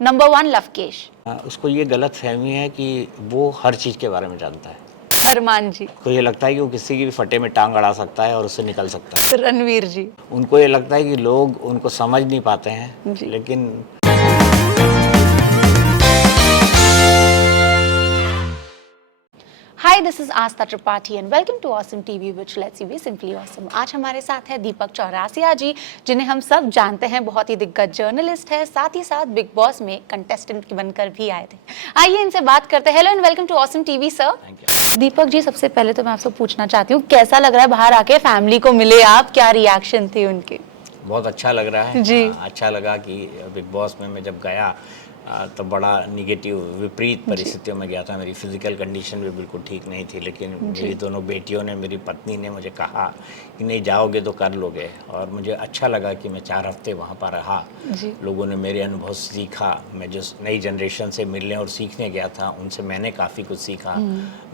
Number 1 Lavkesh. उसको ये गलत फहमी है कि वो हर चीज़ के बारे में जानता है। अरमान जी। तो ये लगता है कि वो किसी की भी फटे में टांग अड़ा सकता है और उससे निकल सकता है। रणवीर जी। उनको ये लगता है कि लोग उनको समझ नहीं पाते हैं, जी। लेकिन hi, this is Aastha Tripathi and welcome to awesome TV which lets you be simply awesome. आज हमारे साथ है दीपक चौरासिया जी, जिन्हें हम सब जानते हैं, बहुत ही दिग्गज जर्नलिस्ट है, साथ ही साथ बिग बॉस में कंटेस्टेंट बनकर भी आए थे। आइए इनसे बात करते हैं। Hello and welcome to awesome TV sir. Deepak ji, सबसे पहले तो मैं आपसे पूछना चाहती हूँ, कैसा लग रहा है बाहर आके? फैमिली को मिले आप, क्या रिएक्शन थे उनके? बहुत अच्छा लग रहा है जी। अच्छा लगा कि बिग बॉस में मैं जब गया तो बड़ा निगेटिव विपरीत परिस्थितियों में गया था। मेरी फिजिकल कंडीशन भी बिल्कुल ठीक नहीं थी, लेकिन मेरी दोनों बेटियों ने, मेरी पत्नी ने मुझे कहा कि नहीं, जाओगे तो कर लोगे। और मुझे अच्छा लगा कि मैं 4 हफ्ते वहाँ पर रहा। जी। लोगों ने मेरे अनुभव से सीखा। मैं जिस नई जनरेशन से मिलने और सीखने गया था, उनसे मैंने काफ़ी कुछ सीखा।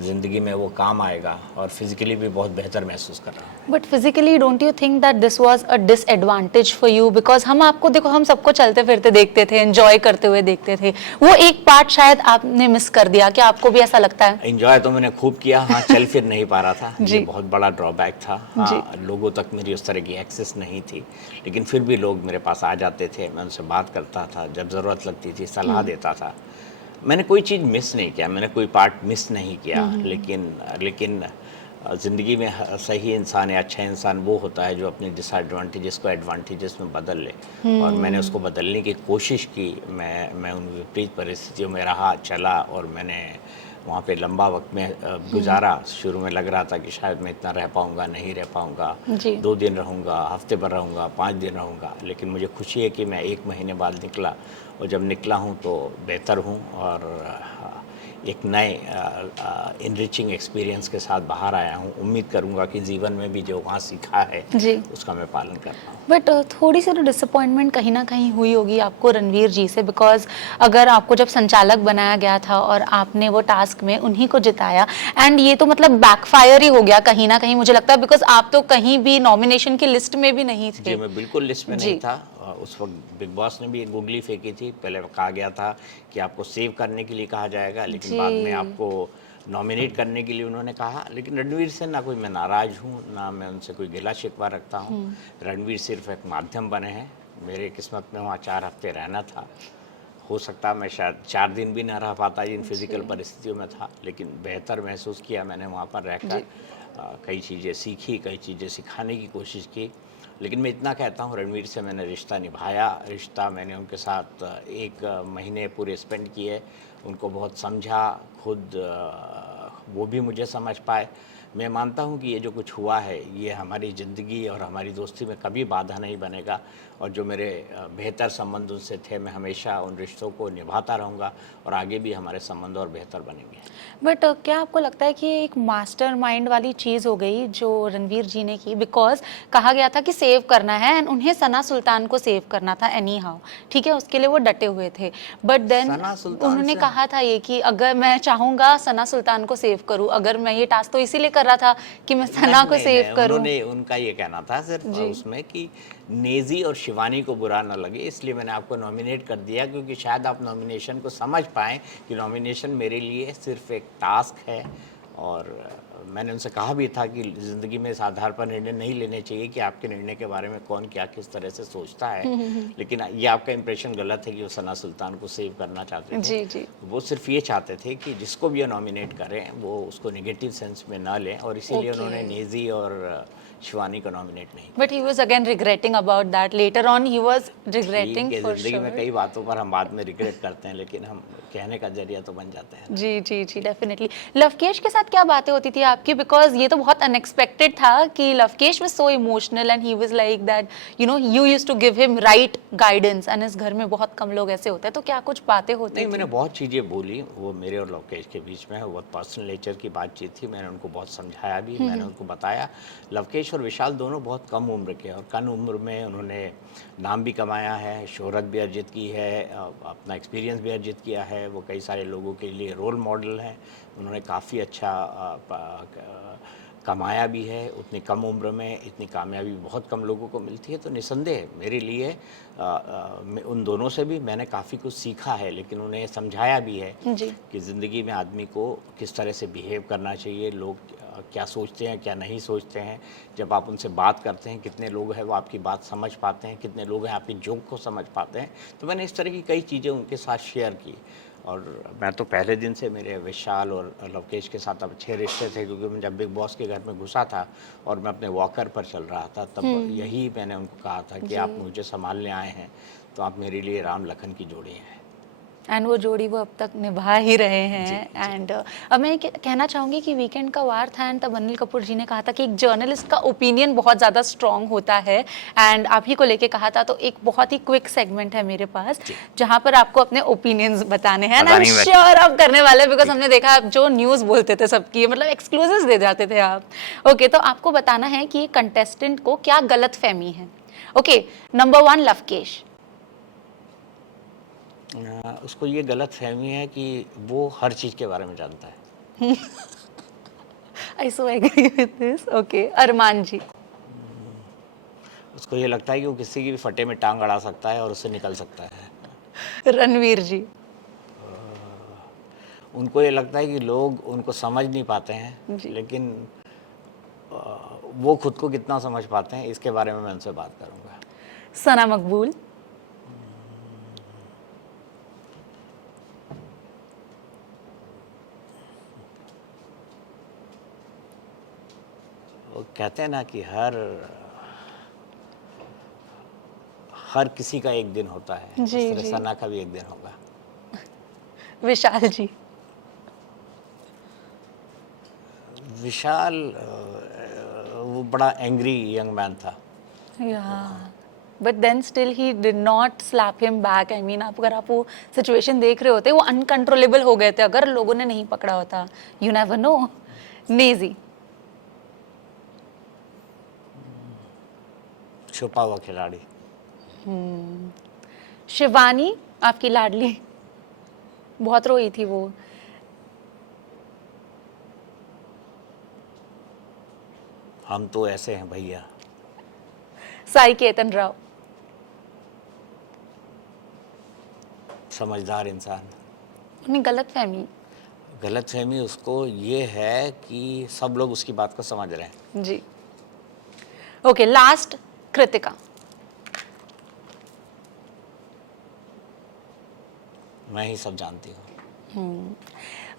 ज़िंदगी में वो काम आएगा और फिजिकली भी बहुत बेहतर महसूस कर रहा हूँ। But physically don't you think that this was a disadvantage for you? Because हम आपको, देखो, हम सबको चलते फिरते देखते थे, एंजॉय करते हुए देखते थे, वो एक पार्ट शायद आपने मिस कर दिया। क्या आपको भी ऐसा लगता है? एंजॉय तो मैंने खूब किया, हाँ, चल फिर नहीं पा रहा था। जी। ये बहुत बड़ा ड्रॉबैक था। जी। हाँ, लोगों तक मेरी उस तरह की एक्सेस नहीं थी, लेकिन फिर भी लोग मेरे पास आ जाते थे, मैं उनसे बात करता था, जब ज़रूरत लगती थी सलाह देता था। मैंने कोई चीज़ मिस नहीं किया, मैंने कोई पार्ट मिस नहीं किया, लेकिन ज़िंदगी में सही इंसान या अच्छा इंसान वो होता है जो अपने डिसएडवांटेजेस को एडवांटेजेस में बदल ले। और मैंने उसको बदलने की कोशिश की। मैं उन विपरीत परिस्थितियों में रहा, चला, और मैंने वहाँ पे लंबा वक्त में गुजारा। शुरू में लग रहा था कि शायद मैं इतना रह पाऊँगा, नहीं रह पाऊँगा, जी। 2 दिन रहूँगा, हफ्ते भर रहूँगा, 5 दिन रहूँगा, लेकिन मुझे खुशी है कि मैं 1 महीने बाद निकला, और जब निकला हूँ तो बेहतर हूँ और एक नए इनरिचिंग एक्सपीरियंस के साथ बाहर आया हूँ। उम्मीद करूँगा कि जीवन में भी जो वहाँ सीखा है जी। उसका मैं पालन कर पाऊँ। बट थोड़ी सी तो डिसअपॉइंटमेंट कहीं ना कहीं हुई होगी आपको रणवीर जी से, बिकॉज अगर आपको जब संचालक बनाया गया था और आपने वो टास्क में उन्हीं को जिताया, एंड ये तो मतलब बैकफायर ही हो गया कहीं ना कहीं, मुझे लगता है, बिकॉज आप तो कहीं भी नॉमिनेशन की लिस्ट में भी नहीं थे। जी, मैं बिल्कुल लिस्ट में जी। नहीं था। उस वक्त बिग बॉस ने भी एक गुगली फेंकी थी। पहले कहा गया था कि आपको सेव करने के लिए कहा जाएगा, लेकिन बाद में जी। आपको नॉमिनेट करने के लिए उन्होंने कहा। लेकिन रणवीर से ना कोई मैं नाराज़ हूँ, ना मैं उनसे कोई गिला शिकवा रखता हूँ। रणवीर सिर्फ एक माध्यम बने हैं। मेरे किस्मत में वहाँ 4 हफ्ते रहना था। हो सकता मैं शायद 4 दिन भी ना रह पाता, इन फिज़िकल परिस्थितियों में था, लेकिन बेहतर महसूस किया मैंने वहाँ पर रहकर। कई चीज़ें सीखी, कई चीज़ें सिखाने की कोशिश की। लेकिन मैं इतना कहता हूँ, रणवीर से मैंने रिश्ता निभाया। रिश्ता मैंने उनके साथ 1 महीने पूरे स्पेंड किए, उनको बहुत समझा, खुद वो भी मुझे समझ पाए। मैं मानता हूँ कि ये जो कुछ हुआ है, ये हमारी ज़िंदगी और हमारी दोस्ती में कभी बाधा नहीं बनेगा, और जो मेरे बेहतर संबंध उनसे थे, मैं हमेशा उन रिश्तों को निभाता रहूँगा, और आगे भी हमारे संबंध और बेहतर बनेंगे। बट क्या आपको लगता है कि ये एक मास्टरमाइंड वाली चीज़ हो गई जो रणवीर जी ने की? बिकॉज कहा गया था कि सेव करना है, एंड उन्हें सना सुल्तान को सेव करना था एनी हाउ, ठीक है, उसके लिए वो डटे हुए थे। बट देन सना सुल्तान उन्होंने से कहा था ये कि अगर मैं चाहूँगा सना सुल्तान को सेव करूँ, अगर मैं ये टास्क तो इसीलिए कर रहा था कि मैं सना को सेव करूँ। उन्होंने, उनका ये कहना था सिर्फ जी। उसमें कि नेजी और शिवानी को बुरा ना लगे, इसलिए मैंने आपको नॉमिनेट कर दिया, क्योंकि शायद आप नॉमिनेशन को समझ पाएँ कि नॉमिनेशन मेरे लिए सिर्फ एक टास्क है। और मैंने उनसे कहा भी था कि ज़िंदगी में इस आधार पर निर्णय नहीं लेने चाहिए कि आपके निर्णय के बारे में कौन क्या किस तरह से सोचता है। लेकिन ये आपका इंप्रेशन गलत है कि वो सना सुल्तान को सेव करना चाहते थे। जी। जी। वो सिर्फ ये चाहते थे कि जिसको भी ये नॉमिनेट करें वो उसको नेगेटिव सेंस में ना लें, और इसीलिए Okay. उन्होंने नेजी और शिवानी को नॉमिनेट नहीं। But he was again regretting about that later on, he was regretting ठीक है, फॉर ज़िंदगी में श्योर। कई बातों पर हम बाद में रिग्रेट करते हैं, लेकिन हम कहने का जरिया तो बन जाते हैं। जी जी जी, डेफिनेटली। लवकेश के साथ क्या बातें होती थी आपकी? बिकॉज ये तो बहुत अनएक्सपेक्टेड था कि Lovekesh was so emotional and he was like that, you used to give him right guidance, and इस घर में बहुत कम लोग ऐसे होते हैं, तो क्या कुछ बातें होती नहीं, थी? मैंने बहुत चीज़ें बोली, वो मेरे और लवकेश के बीच में बहुत पर्सनल नेचर की बातचीत थी। मैंने उनको बहुत समझाया भी, मैंने उनको बताया। लवकेश और विशाल दोनों बहुत कम उम्र के, और कम उम्र में उन्होंने नाम भी कमाया है, शोहरत भी अर्जित की है, अपना एक्सपीरियंस भी अर्जित किया है। वो कई सारे लोगों के लिए रोल मॉडल हैं। उन्होंने काफ़ी अच्छा कमाया भी है, उतनी कम उम्र में इतनी कामयाबी बहुत कम लोगों को मिलती है। तो निसंदेह मेरे लिए उन दोनों से भी मैंने काफ़ी कुछ सीखा है, लेकिन उन्हें समझाया भी है जी। कि ज़िंदगी में आदमी को किस तरह से बिहेव करना चाहिए, लोग क्या सोचते हैं क्या नहीं सोचते हैं। जब आप उनसे बात करते हैं, कितने लोग हैं वो आपकी बात समझ पाते हैं, कितने लोग हैं आपकी जोक को समझ पाते हैं। तो मैंने इस तरह की कई चीज़ें उनके साथ शेयर की। और मैं तो पहले दिन से मेरे विशाल और लवकेश के साथ अच्छे रिश्ते थे, क्योंकि मैं जब बिग बॉस के घर में घुसा था और मैं अपने वॉकर पर चल रहा था, तब यही मैंने उनको कहा था कि आप मुझे संभालने आए हैं तो आप मेरे लिए राम लखन की जोड़ी हैं। एंड वो जोड़ी वो अब तक निभा ही रहे हैं। एंड अब मैं कहना चाहूँगी कि वीकेंड का वार था एंड तब अनिल कपूर जी ने कहा था कि एक जर्नलिस्ट का ओपिनियन बहुत ज़्यादा स्ट्रांग होता है, एंड आप ही को लेके कहा था। तो एक बहुत ही क्विक सेगमेंट है मेरे पास जहाँ पर आपको अपने ओपिनियंस बताने हैं, एंड आई एम श्योर आप करने वाले, बिकॉज हमने देखा आप जो न्यूज़ बोलते थे सबकी, मतलब एक्सक्लूसिव्स दे जाते थे आप। ओके, तो आपको बताना है कि कंटेस्टेंट को क्या गलत फहमी है। Okay, number 1 Lavkesh. उसको ये गलत फहमी है कि वो हर चीज़ के बारे में जानता है। I so agree with this. Okay, अरमान जी। उसको ये लगता है कि वो किसी की भी फटे में टांग अड़ा सकता है और उससे निकल सकता है। रणवीर जी। उनको ये लगता है कि लोग उनको समझ नहीं पाते हैं, लेकिन वो खुद को कितना समझ पाते हैं इसके बारे में मैं उनसे बात करूँगा। सना मकबूल। वो कहते हैं ना कि हर किसी का एक दिन होता है, जी, इस तरह जी। सना का भी एक दिन होगा। विशाल जी। विशाल वो बड़ा एंग्री यंग मैन था। But then still he did not slap him back. I mean, अगर आप वो सिचुएशन देख रहे होते, वो अनकंट्रोलेबल हो गए थे अगर लोगों ने नहीं पकड़ा होता। You never know. नेजी। छुपा हुआ खिलाड़ी। शिवानी, आपकी लाडली, बहुत रोई थी वो। हम तो ऐसे हैं भैया। साई केतन राव। समझदार इंसान। उन्हें गलत फहमी। गलतफहमी उसको ये है कि सब लोग उसकी बात को समझ रहे हैं। जी। Okay, last Kritika. मैं ही सब जानती हूँ।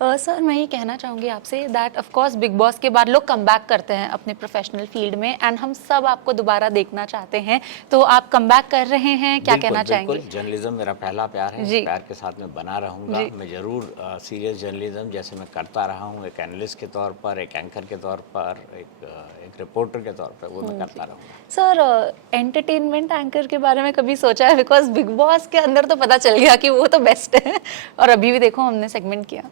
सर, मैं ये कहना चाहूँगी आपसे that of course big boss के बाद लोग कम बैक करते हैं अपने प्रोफेशनल फील्ड में, एंड हम सब आपको दोबारा देखना चाहते हैं। तो आप कम बैक कर रहे हैं, क्या कहना चाहेंगे? बिल्कुल, जर्नलिज्म मेरा पहला प्यार है। जी। इस प्यार के साथ मैं बना रहूँगा। जी। मैं ज़रूर सीरियस जर्नलिज्म जैसे मैं करता रहा हूँ, एक एनालिस्ट के तौर पर, एक एंकर के तौर पर, एक रिपोर्टर के तौर पर, वो मैं करता रहूँगा। सर, एंटरटेनमेंट एंकर के बारे में कभी सोचा है? बिकॉज बिग बॉस के अंदर तो पता चल गया कि वो तो बेस्ट है, और अभी भी देखो हमने सेगमेंट किया।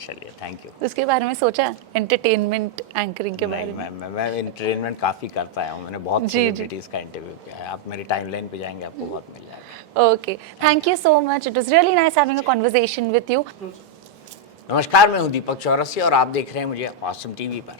चलिए, थैंक यू। उसके बारे में सोचा एंटरटेनमेंट एंकरिंग के बारे नहीं, में? मैं एंटरटेनमेंट काफ़ी करता आया हूँ। मैंने बहुत जी, जी। सेलिब्रिटीज़ का इंटरव्यू किया है। आप मेरी टाइमलाइन पे जाएंगे, आपको बहुत मिल जाएगा। Okay, thank you so much. It was really nice having a conversation with you. नमस्कार, मैं हूँ दीपक चौरसिया और आप देख रहे हैं मुझे ऑसम टीवी पर।